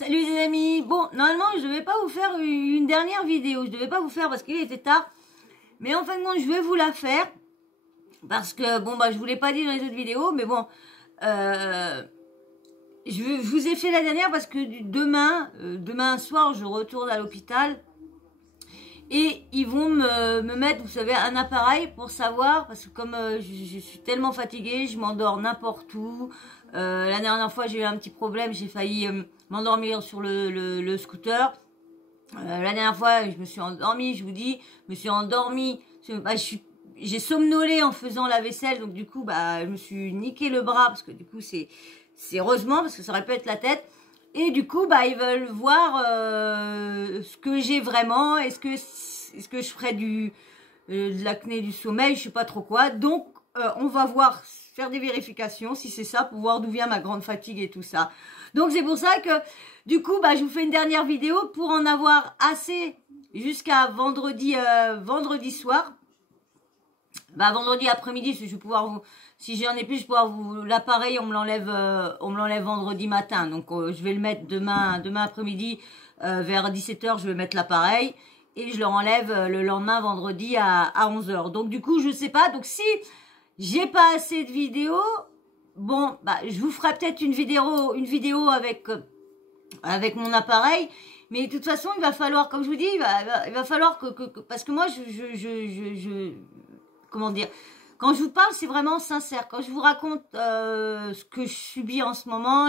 Salut les amis. Bon, normalement je devais pas vous faire une dernière vidéo. Je devais pas vous faire parce qu'il était tard. Mais en fin de compte, je vais vous la faire. Parce que, bon, bah je vous l'ai pas dit dans les autres vidéos. Mais bon, je vous ai fait la dernière parce que demain soir, je retourne à l'hôpital. Et ils vont me mettre, vous savez, un appareil pour savoir, parce que comme je suis tellement fatiguée, je m'endors n'importe où. La dernière fois, j'ai eu un petit problème, j'ai failli m'endormir sur le scooter. La dernière fois, je me suis endormie, je vous dis, je me suis endormie. J'ai somnolé en faisant la vaisselle, donc du coup, bah, je me suis niqué le bras, parce que du coup, c'est heureusement, parce que ça aurait pu être la tête. Et du coup, bah, ils veulent voir ce que j'ai vraiment. Est-ce que je ferais de l'acné du sommeil, je sais pas trop quoi. Donc, on va voir, faire des vérifications, si c'est ça, pour voir d'où vient ma grande fatigue et tout ça. Donc, c'est pour ça que, du coup, bah, je vous fais une dernière vidéo pour en avoir assez jusqu'à vendredi soir. Bah, vendredi après-midi, je vais pouvoir vous, si j'en ai plus, je vais pouvoir vous, l'appareil, on me l'enlève vendredi matin. Donc, je vais le mettre demain après-midi, vers 17h, je vais mettre l'appareil. Et je le enlève le lendemain, vendredi, à 11h. Donc, du coup, je sais pas. Donc, si j'ai pas assez de vidéos, bon, bah, je vous ferai peut-être une vidéo avec mon appareil. Mais de toute façon, il va falloir, comme je vous dis, il va falloir parce que moi, comment dire, quand je vous parle, c'est vraiment sincère. Quand je vous raconte ce que je subis en ce moment,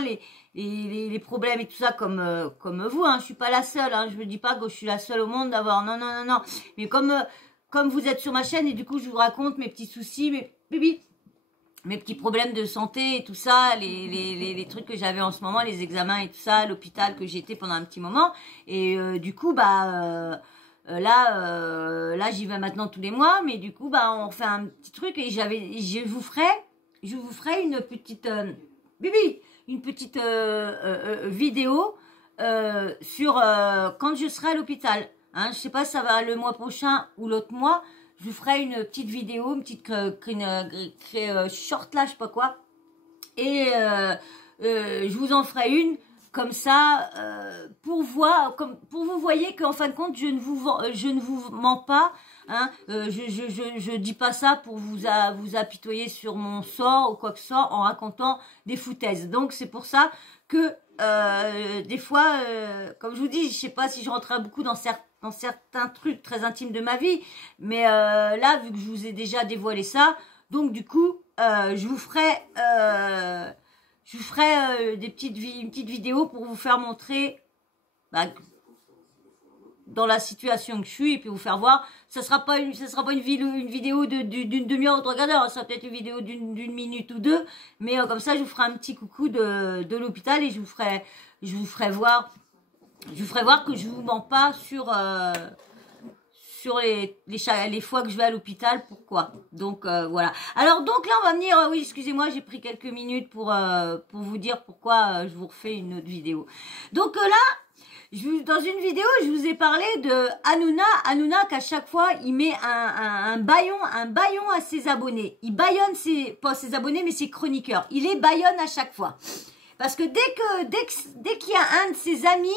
les problèmes et tout ça, comme vous, hein, je suis pas la seule. Hein, je ne dis pas que je suis la seule au monde d'avoir. Non, non, non, non. Mais comme vous êtes sur ma chaîne et du coup, je vous raconte mes petits soucis, mes petits problèmes de santé et tout ça, les trucs que j'avais en ce moment, les examens et tout ça, l'hôpital que j'étais pendant un petit moment. Et du coup, bah... là j'y vais maintenant tous les mois, mais du coup bah on fait un petit truc et je vous ferai une petite vidéo sur quand je serai à l'hôpital, hein. Je sais pas si ça va le mois prochain ou l'autre mois. Je vous ferai une petite vidéo, une petite short là, je sais pas quoi, et je vous en ferai une comme ça, pour vous voyez qu'en fin de compte, je ne vous mens pas, hein, je dis pas ça pour vous apitoyer sur mon sort ou quoi que ce soit en racontant des foutaises. Donc c'est pour ça que des fois, comme je vous dis, je sais pas si je rentrerai beaucoup dans certains trucs très intimes de ma vie, mais là, vu que je vous ai déjà dévoilé ça, donc du coup, je vous ferai une petite vidéo pour vous faire montrer bah, dans la situation que je suis et puis vous faire voir. Ça sera pas une vidéo d'une demi-heure ou 3 quarts d'heure. Ça sera peut-être une vidéo d'une minute ou deux. Mais comme ça, je vous ferai un petit coucou de l'hôpital et je vous ferai voir que je vous mens pas sur les fois que je vais à l'hôpital. Pourquoi? Donc voilà. Alors donc là on va venir, oui excusez-moi, j'ai pris quelques minutes pour vous dire pourquoi je vous refais une autre vidéo. Donc là, dans une vidéo je vous ai parlé de Hanouna qu'à chaque fois il met un bâillon à ses abonnés. Il bâillonne pas ses abonnés mais ses chroniqueurs. Il les bâillonne à chaque fois. Parce que dès qu'il y a un de ses amis,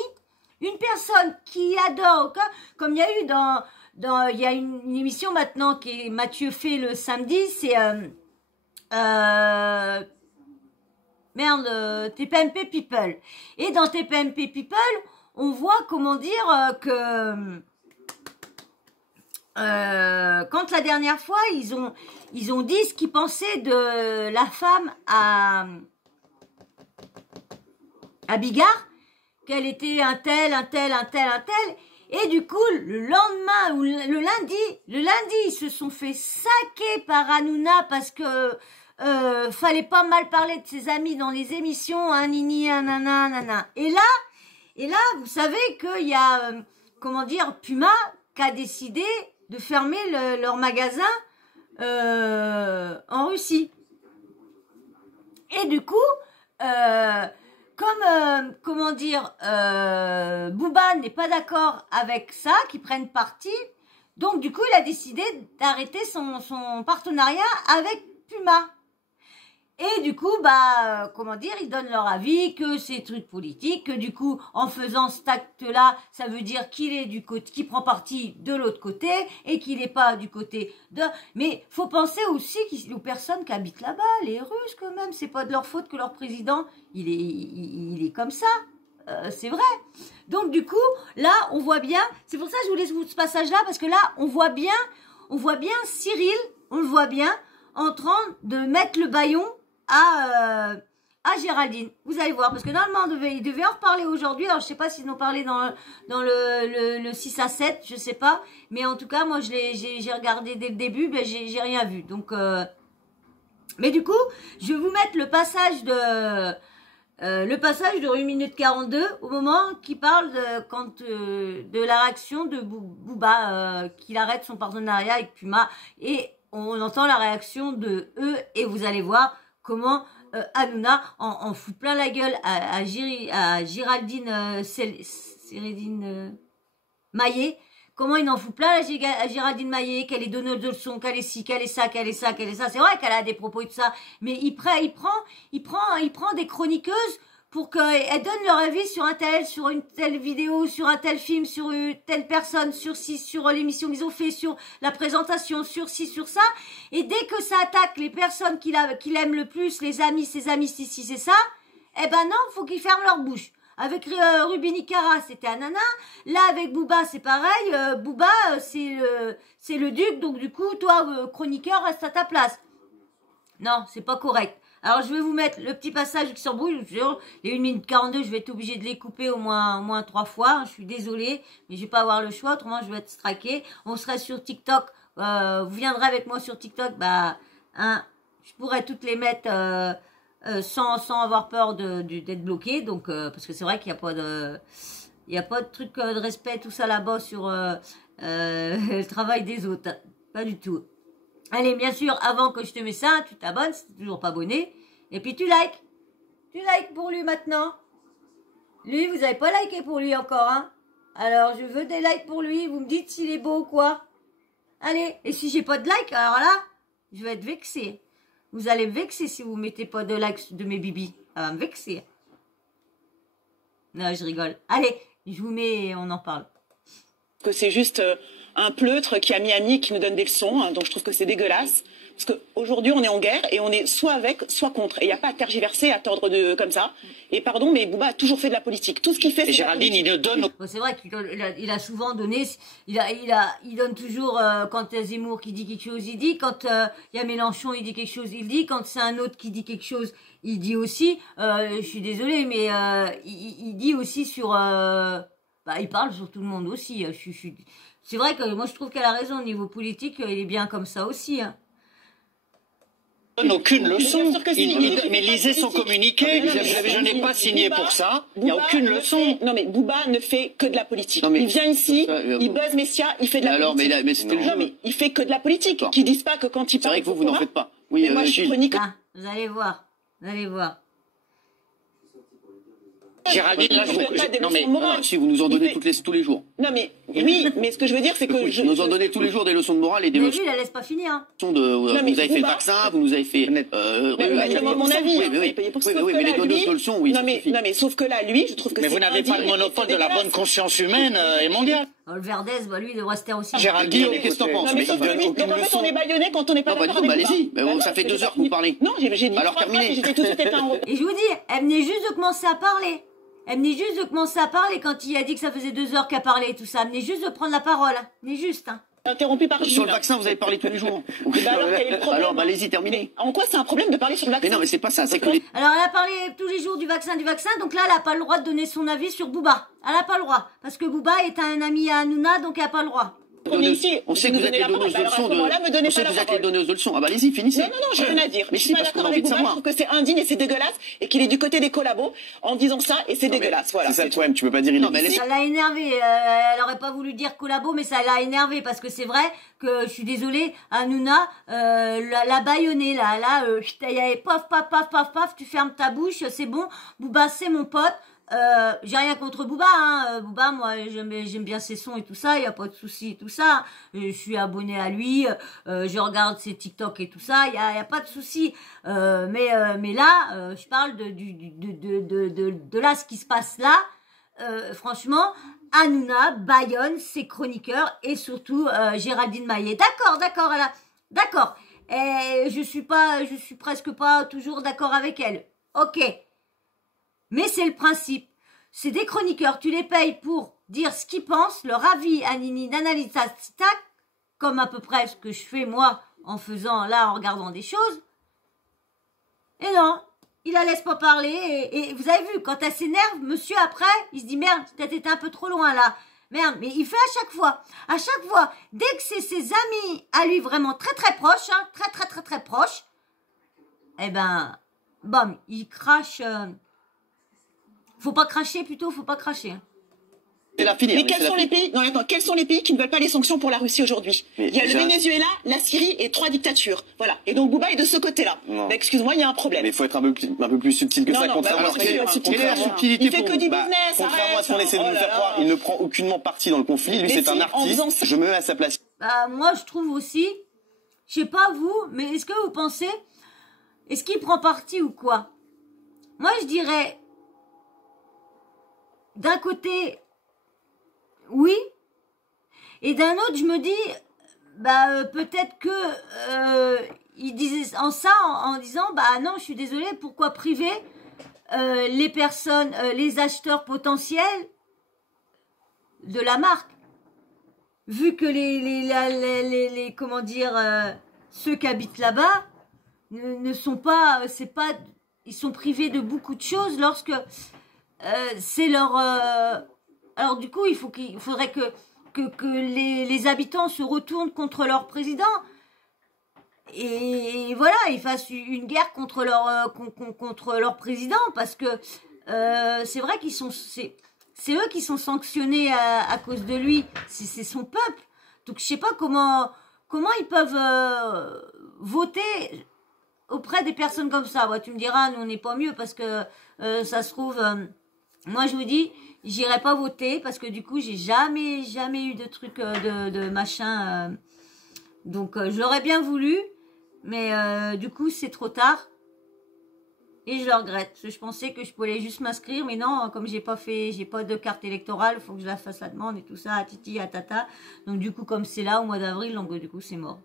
une personne qui adore, comme il y a eu il y a une émission maintenant qui est Mathieu fait le samedi, c'est TPMP People. Et dans TPMP People, on voit comment dire que quand la dernière fois ils ont dit ce qu'ils pensaient de la femme à Bigard, qu'elle était un tel. Et du coup, le lendemain ou le lundi, ils se sont fait saquer par Hanouna parce que fallait pas mal parler de ses amis dans les émissions, hein, nini, nanana. Et là, vous savez qu'il y a, comment dire, Puma qui a décidé de fermer leur magasin en Russie. Et du coup, comme, comment dire, Booba n'est pas d'accord avec ça, qu'ils prennent parti, donc du coup, il a décidé d'arrêter son partenariat avec Puma. Et du coup, comment dire, ils donnent leur avis, que c'est truc politique, que du coup, en faisant cet acte-là, ça veut dire qu'il est du côté, qu'il prend parti de l'autre côté, et qu'il n'est pas du côté de... Mais faut penser aussi aux personnes qui habitent là-bas, les Russes quand même, c'est pas de leur faute que leur président, il est comme ça. C'est vrai. Donc du coup, là, on voit bien, c'est pour ça que je vous laisse ce passage-là, parce que là, on voit bien Cyril, on le voit bien, en train de mettre le bâillon à Géraldine. Vous allez voir, parce que normalement, il devait en reparler aujourd'hui. Alors, je sais pas s'ils en ont parlé dans le 6 à 7, je sais pas. Mais en tout cas, moi, j'ai regardé dès le début, ben, j'ai rien vu. Donc, mais du coup, je vais vous mettre le passage de 1 minute 42 au moment qui parle de la réaction de Booba, qu'il arrête son partenariat avec Puma. Et on entend la réaction de eux et vous allez voir comment Hanouna en fout plein la gueule à Géraldine Maillet. Comment il en fout plein à Géraldine Maillet, qu'elle est donneuse de leçons, qu'elle est ci, qu'elle est ça, qu'elle est ça, qu'elle est ça. C'est vrai qu'elle a des propos et tout ça, mais il prend des chroniqueuses pour qu'elles donnent leur avis sur un tel, sur une telle vidéo, sur un tel film, sur une telle personne, sur l'émission qu'ils ont fait, sur la présentation, sur ci, sur ça. Et dès que ça attaque les personnes qu'il aime le plus, ses amis, ci, c'est ça, eh ben non, faut qu'ils ferment leur bouche. Avec Rubini Cara, c'était Anana. Là, avec Booba, c'est pareil. Booba, c'est le duc. Donc, du coup, toi, chroniqueur, reste à ta place. Non, c'est pas correct. Alors, je vais vous mettre le petit passage qui s'embrouille. Les 1 minute 42, je vais être obligée de les couper au moins 3 fois. Je suis désolée, mais je vais pas avoir le choix. Autrement, je vais être straquée. On serait sur TikTok. Vous viendrez avec moi sur TikTok. Je pourrais toutes les mettre... sans avoir peur d'être bloqué, donc parce que c'est vrai qu'il n'y a pas de truc de respect tout ça là-bas sur le travail des autres, pas du tout. Allez, bien sûr, avant que je te mette ça, tu t'abonnes si tu n'es toujours pas abonné, et puis tu likes pour lui maintenant. Lui, vous n'avez pas liké pour lui encore, hein. Alors je veux des likes pour lui, vous me dites s'il est beau ou quoi. Allez, et si j'ai pas de like, alors là je vais être vexée. Vous allez me vexer si vous mettez pas de likes de mes bibis. Ça va me vexer. Non, je rigole. Allez, je vous mets et on en parle. Que c'est juste un pleutre qui a Miami et qui nous donne des leçons. Donc je trouve que c'est dégueulasse. Parce qu'aujourd'hui, on est en guerre et on est soit avec, soit contre. Et il n'y a pas à tergiverser, à tordre comme ça. Et pardon, mais Booba a toujours fait de la politique. Tout ce qu'il fait, c'est Géraldine, il nous donne... Bon, c'est vrai qu'il a souvent donné... Il donne toujours... quand Zemmour qui dit quelque chose, il dit. Quand il y a Mélenchon, il dit quelque chose, il dit. Quand c'est un autre qui dit quelque chose, il dit aussi. Je suis désolée, mais il dit aussi sur... il parle sur tout le monde aussi. C'est vrai que moi, je trouve qu'elle a raison. Au niveau politique, il est bien comme ça aussi, hein. Donne aucune leçon. Mais lisez son communiqué, je n'ai pas signé pour ça. Il n'y a aucune leçon. Non mais Booba ne fait que de la politique. Il vient ici, il buzz Messia, il fait de la politique. Mais c'était le jeu. Non mais il fait que de la politique. Qui disent pas que quand il parle. C'est vrai que vous n'en faites pas. Oui, moi je suis chronique. Vous allez voir. Géraldine, là, si vous nous en donnez tous les jours. Non mais oui, mais ce que je veux dire c'est que vous nous en donnez tous les jours des leçons de morale et des leçons. Mais lui, il la laisse pas finir. Hein. Vous nous avez fait le vaccin, vous nous avez fait. Mon avis. Oui, mais les donneuses de leçons, oui. Non mais sauf que là, lui, je trouve que c'est. Mais vous n'avez pas le monopole de la bonne conscience humaine et mondiale. Le Verdez, lui, il devrait se taire aussi. Géraldine, qu'est-ce que t'en penses? Donc en fait, on est bâillonné quand on n'est pas d'accord avec allez-y. Ça fait 2 heures que vous parlez. Non, j'ai dit. Alors terminé. J'étais tout de suite éteint. Et je vous dis, elle venait juste de commencer à parler. Quand il a dit que ça faisait 2 heures qu'elle parlait et tout ça. Elle venait juste de prendre la parole. Elle venait juste, hein. Interrompu par Sur le vaccin, vous avez parlé tous les jours. Alors, allez-y, terminez. En quoi c'est un problème de parler sur le vaccin? Mais non, mais c'est pas ça, c'est que Alors, elle a parlé tous les jours du vaccin, donc là, elle n'a pas le droit de donner son avis sur Booba. Elle n'a pas le droit. Parce que Booba est un ami à Hanouna, donc elle n'a pas le droit. On sait que vous êtes les donneuses de leçons. On sait que vous êtes les donneuses de leçons. Ah bah allez-y, finissez. Non, j'ai rien à dire. Mais si, parce qu'on a envie de savoir. Je trouve que c'est indigne et c'est dégueulasse et qu'il est du côté des collabos en disant ça et c'est dégueulasse. Voilà. C'est ça le problème, tu peux pas dire il est. Ça l'a énervé. Elle aurait pas voulu dire collabo, mais ça l'a énervé parce que c'est vrai que je suis désolée, Hanouna l'a bâillonné là, il y avait paf, tu fermes ta bouche, c'est bon. Booba, c'est mon pote. j'ai rien contre Booba, hein. Booba, moi, j'aime bien ses sons et tout ça, il n'y a pas de souci et tout ça. Je suis abonné à lui, je regarde ses TikTok et tout ça, il y a pas de souci. Mais là, je parle de là, ce qui se passe là. Franchement, Hanouna, Bayonne, ses chroniqueurs et surtout Géraldine Maillet. D'accord, d'accord. Et je suis presque pas toujours d'accord avec elle. Ok. Mais c'est le principe. C'est des chroniqueurs, tu les payes pour dire ce qu'ils pensent, leur avis, Anini, d'analyse, tac, comme à peu près ce que je fais moi en faisant là, en regardant des choses. Et non, il la laisse pas parler. Et vous avez vu, quand elle s'énerve, monsieur après, il se dit merde, peut-être été un peu trop loin là. Merde, mais il fait à chaque fois, dès que c'est ses amis à lui vraiment très très proches, hein, très proches, eh ben, bam, il crache. Faut pas cracher plutôt, faut pas cracher. C'est la finir. Mais quels sont les pays, non, attends, quels sont les pays qui ne veulent pas les sanctions pour la Russie aujourd'hui? Il y a le Venezuela, la Syrie et 3 dictatures. Voilà. Et donc Booba est de ce côté-là. Bah, excuse-moi, il y a un problème. Mais il faut être un peu plus subtil que ça. Contrairement à la subtilité. Il fait que du business. Contrairement à ce qu'on essaie de nous faire croire, il ne prend aucunement parti dans le conflit. Lui, c'est un artiste. Je me mets à sa place. Bah, moi, je trouve aussi, je sais pas vous, mais est-ce que vous pensez, est-ce qu'il prend parti ou quoi? Moi, je dirais, d'un côté, oui, et d'un autre, je me dis, bah peut-être que il disait en disant, bah non, je suis désolée, pourquoi priver les personnes, les acheteurs potentiels de la marque, vu que les comment dire, ceux qui habitent là-bas ne sont pas, ils sont privés de beaucoup de choses lorsque c'est leur... alors du coup, il faudrait que les habitants se retournent contre leur président. Et voilà, ils fassent une guerre contre leur président. Parce que c'est vrai qu'ils sont... C'est eux qui sont sanctionnés à cause de lui. C'est son peuple. Donc je sais pas comment ils peuvent voter auprès des personnes comme ça. Ouais, tu me diras, nous on n'est pas mieux parce que ça se trouve... moi, je vous dis, j'irai pas voter parce que du coup, j'ai jamais eu de truc de machin. Donc, j'aurais bien voulu, mais du coup, c'est trop tard. Et je le regrette. Parce que je pensais que je pouvais juste m'inscrire, mais non, comme j'ai pas de carte électorale, il faut que je la fasse la demande et tout ça, à titi, à tata. Donc, du coup, comme c'est là, au mois d'avril, donc du coup, c'est mort.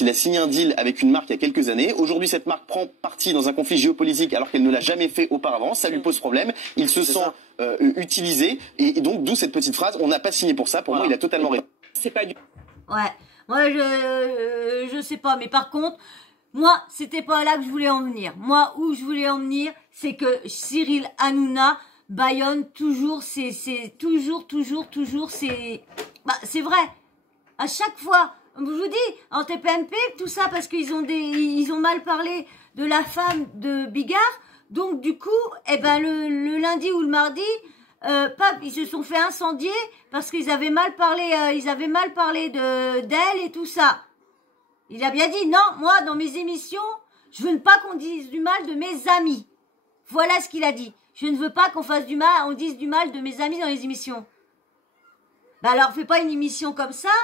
Il a signé un deal avec une marque il y a quelques années. Aujourd'hui, cette marque prend parti dans un conflit géopolitique alors qu'elle ne l'a jamais fait auparavant. Ça lui pose problème. Il se sent utilisé. Et donc, d'où cette petite phrase, on n'a pas signé pour ça. Pour moi, il a totalement raison. C'est pas du... Ouais. Moi, je sais pas. Mais par contre, moi, c'était pas là que je voulais en venir. Moi, où je voulais en venir, c'est que Cyril Hanouna, Bayonne, toujours, c'est bah, c'est vrai. À chaque fois... Je vous dis, en TPMP, tout ça parce qu'ils ont mal parlé de la femme de Bigard. Donc du coup, eh ben le lundi ou le mardi, ils se sont fait incendier parce qu'ils avaient mal parlé d'elle et tout ça. Il a bien dit non, moi dans mes émissions, je veux pas qu'on dise du mal de mes amis. Voilà ce qu'il a dit. Je ne veux pas on dise du mal de mes amis dans les émissions. Bah alors fais pas une émission comme ça.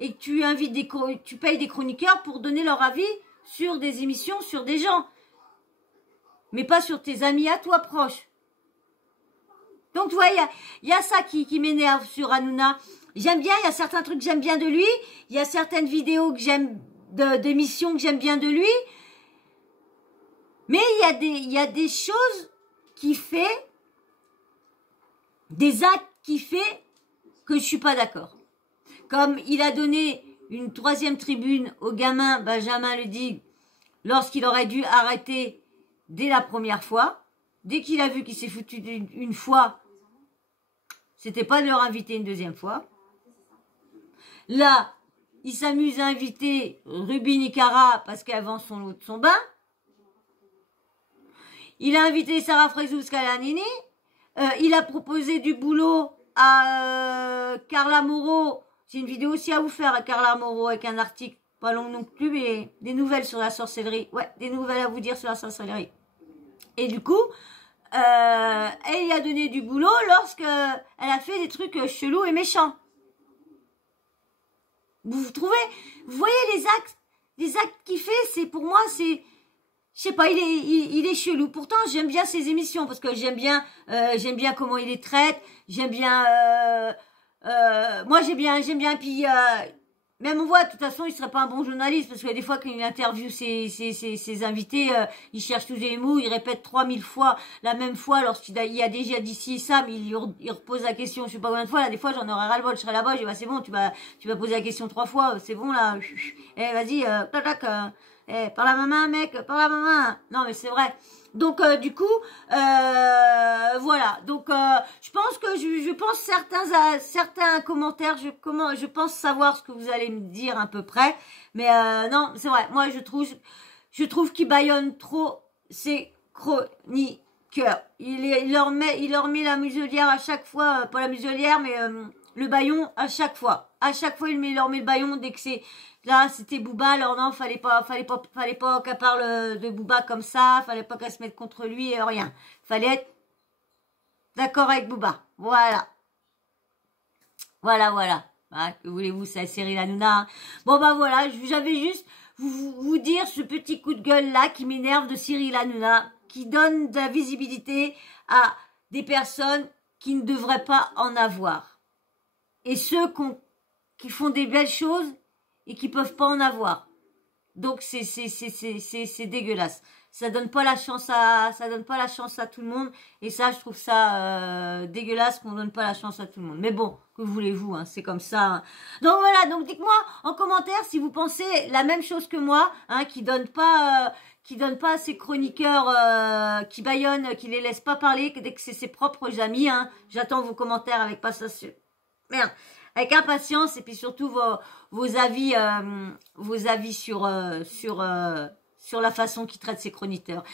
Et que tu payes des chroniqueurs pour donner leur avis sur des émissions, sur des gens. Mais pas sur tes amis à toi proches. Donc, tu vois, il y a ça qui m'énerve sur Hanouna. J'aime bien, il y a certains trucs que j'aime bien de lui. Il y a certaines vidéos que j'aime, d'émissions que j'aime bien de lui. Mais il y a des choses qui fait, des actes qui fait que je suis pas d'accord. Comme il a donné une 3e tribune au gamin Benjamin Ledigue lorsqu'il aurait dû arrêter dès la première fois. Dès qu'il a vu qu'il s'est foutu une fois, c'était pas de leur inviter une 2e fois. Là, il s'amuse à inviter Ruby Nicara parce qu'elle vend son lot de son bain. Il a invité Sarah Frézou Scalanini. Il a proposé du boulot à Carla Moreau. J'ai une vidéo aussi à vous faire à Carla Moreau avec un article, pas long non plus, mais des nouvelles sur la sorcellerie. Ouais, des nouvelles à vous dire sur la sorcellerie. Et du coup, elle y a donné du boulot lorsqu'elle a fait des trucs chelous et méchants. Vous trouvez? Vous voyez les actes qu'il fait, c'est pour moi, c'est... Je sais pas, il est chelou. Pourtant, j'aime bien ses émissions parce que j'aime bien comment il les traite. J'aime bien, moi j'aime bien. Puis même on voit, de toute façon, il serait pas un bon journaliste parce que des fois quand il interviewe ses invités, il cherche tous les mots, il répète 3000 fois la même fois lorsqu'il a déjà dit ci ça, mais il repose la question, je sais pas combien de fois. Là, des fois, j'en aurais ras le bol, je serais là-bas, je dis bah c'est bon, tu vas poser la question 3 fois, c'est bon là. Eh vas-y, par la maman, mec, par la maman. Non, mais c'est vrai. Donc, du coup, voilà. Donc, je pense que je pense certains commentaires, je pense savoir ce que vous allez me dire à peu près. Mais non, c'est vrai. Moi, je trouve qu'il bâillonne trop ses chroniqueurs. Il leur met la muselière à chaque fois, pas la muselière, mais le bâillon à chaque fois. À chaque fois, il leur met le bâillon dès que c'est... Là, c'était Booba, alors non, fallait pas qu'elle parle de Booba comme ça, fallait pas qu'elle se mette contre lui et rien. Fallait être d'accord avec Booba. Voilà. Ah, que voulez-vous, c'est Cyril Hanouna. Hein. Bon, bah voilà, j'avais juste vous dire ce petit coup de gueule là qui m'énerve de Cyril Hanouna, qui donne de la visibilité à des personnes qui ne devraient pas en avoir. Et ceux qui font des belles choses et qui peuvent pas en avoir. Donc c'est dégueulasse. Ça donne pas la chance à tout le monde et ça je trouve ça dégueulasse qu'on donne pas la chance à tout le monde. Mais bon, que voulez-vous, hein, c'est comme ça. Hein. Donc voilà, donc dites-moi en commentaire si vous pensez la même chose que moi, hein, qui donne pas à ces chroniqueurs qui bâillonnent, qui les laissent pas parler dès que c'est ses propres amis. Hein. J'attends vos commentaires avec passation. Merde. Avec impatience et puis surtout vos avis sur la façon qu'ils traitent ces chroniqueurs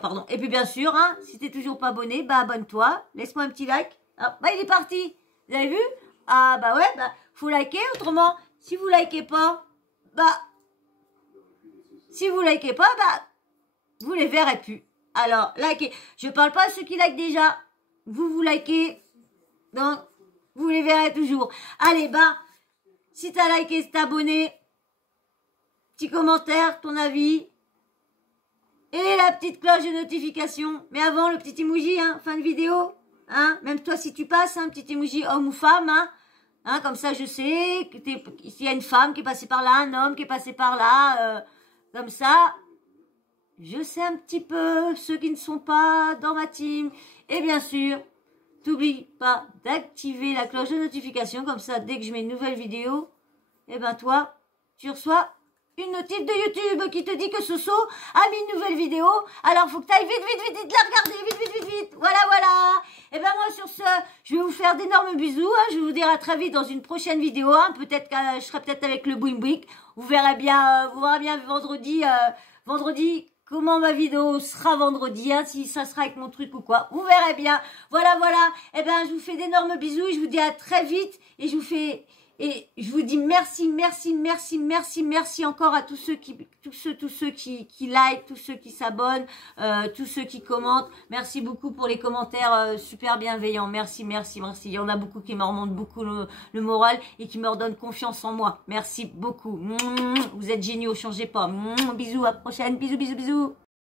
pardon. Et puis bien sûr, hein, si t'es toujours pas abonné, bah abonne-toi, laisse-moi un petit like. Ah, bah il est parti. Vous avez vu? Ah bah ouais, bah faut liker, autrement si vous likez pas, bah vous les verrez plus. Alors, likez. Je parle pas à ceux qui likent déjà. Vous likez. Donc vous les verrez toujours. Allez, bah, si t'as liké, si t'es abonné, petit commentaire, ton avis, et la petite cloche de notification. Mais avant, le petit emoji, hein, fin de vidéo, hein, même toi si tu passes, un petit emoji homme ou femme, hein, comme ça je sais s'il y a une femme qui est passée par là, un homme qui est passé par là, comme ça, je sais un petit peu ceux qui ne sont pas dans ma team, et bien sûr, n'oublie pas d'activer la cloche de notification, comme ça, dès que je mets une nouvelle vidéo, et ben toi, tu reçois une notif de YouTube qui te dit que Soso a mis une nouvelle vidéo. Alors, faut que tu ailles vite la regarder, vite. Voilà. Et ben moi, sur ce, je vais vous faire d'énormes bisous. Hein. Je vais vous dire à très vite dans une prochaine vidéo. Hein. Peut-être que je serai peut-être avec le Boing Boing. Vous verrez bien vendredi. Comment ma vidéo sera vendredi, hein, si ça sera avec mon truc ou quoi. Vous verrez bien. Voilà. Eh ben, je vous fais d'énormes bisous. Je vous dis à très vite. Et je vous dis merci encore à tous ceux qui like, tous ceux qui s'abonnent, tous ceux qui commentent. Merci beaucoup pour les commentaires super bienveillants. Merci. Il y en a beaucoup qui me remontent beaucoup le moral et qui me redonnent confiance en moi. Merci beaucoup. Vous êtes géniaux, changez pas. Bisous, à la prochaine. Bisous.